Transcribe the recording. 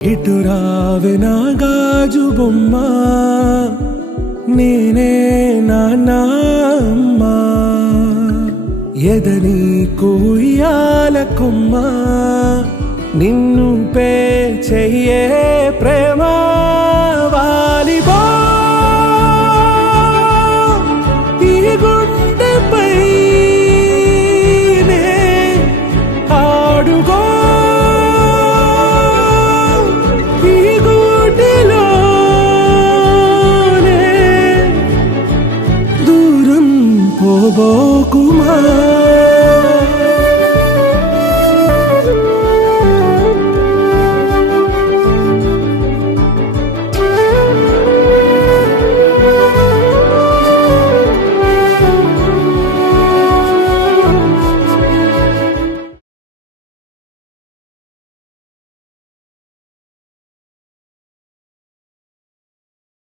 ఇటు రావే నా గాజు బొమ్మ, నేనే నాన్నమ్మ, ఎదని కొయ్యాల కొమ్మ, నిన్ను పే చెయ్యే ప్రేమ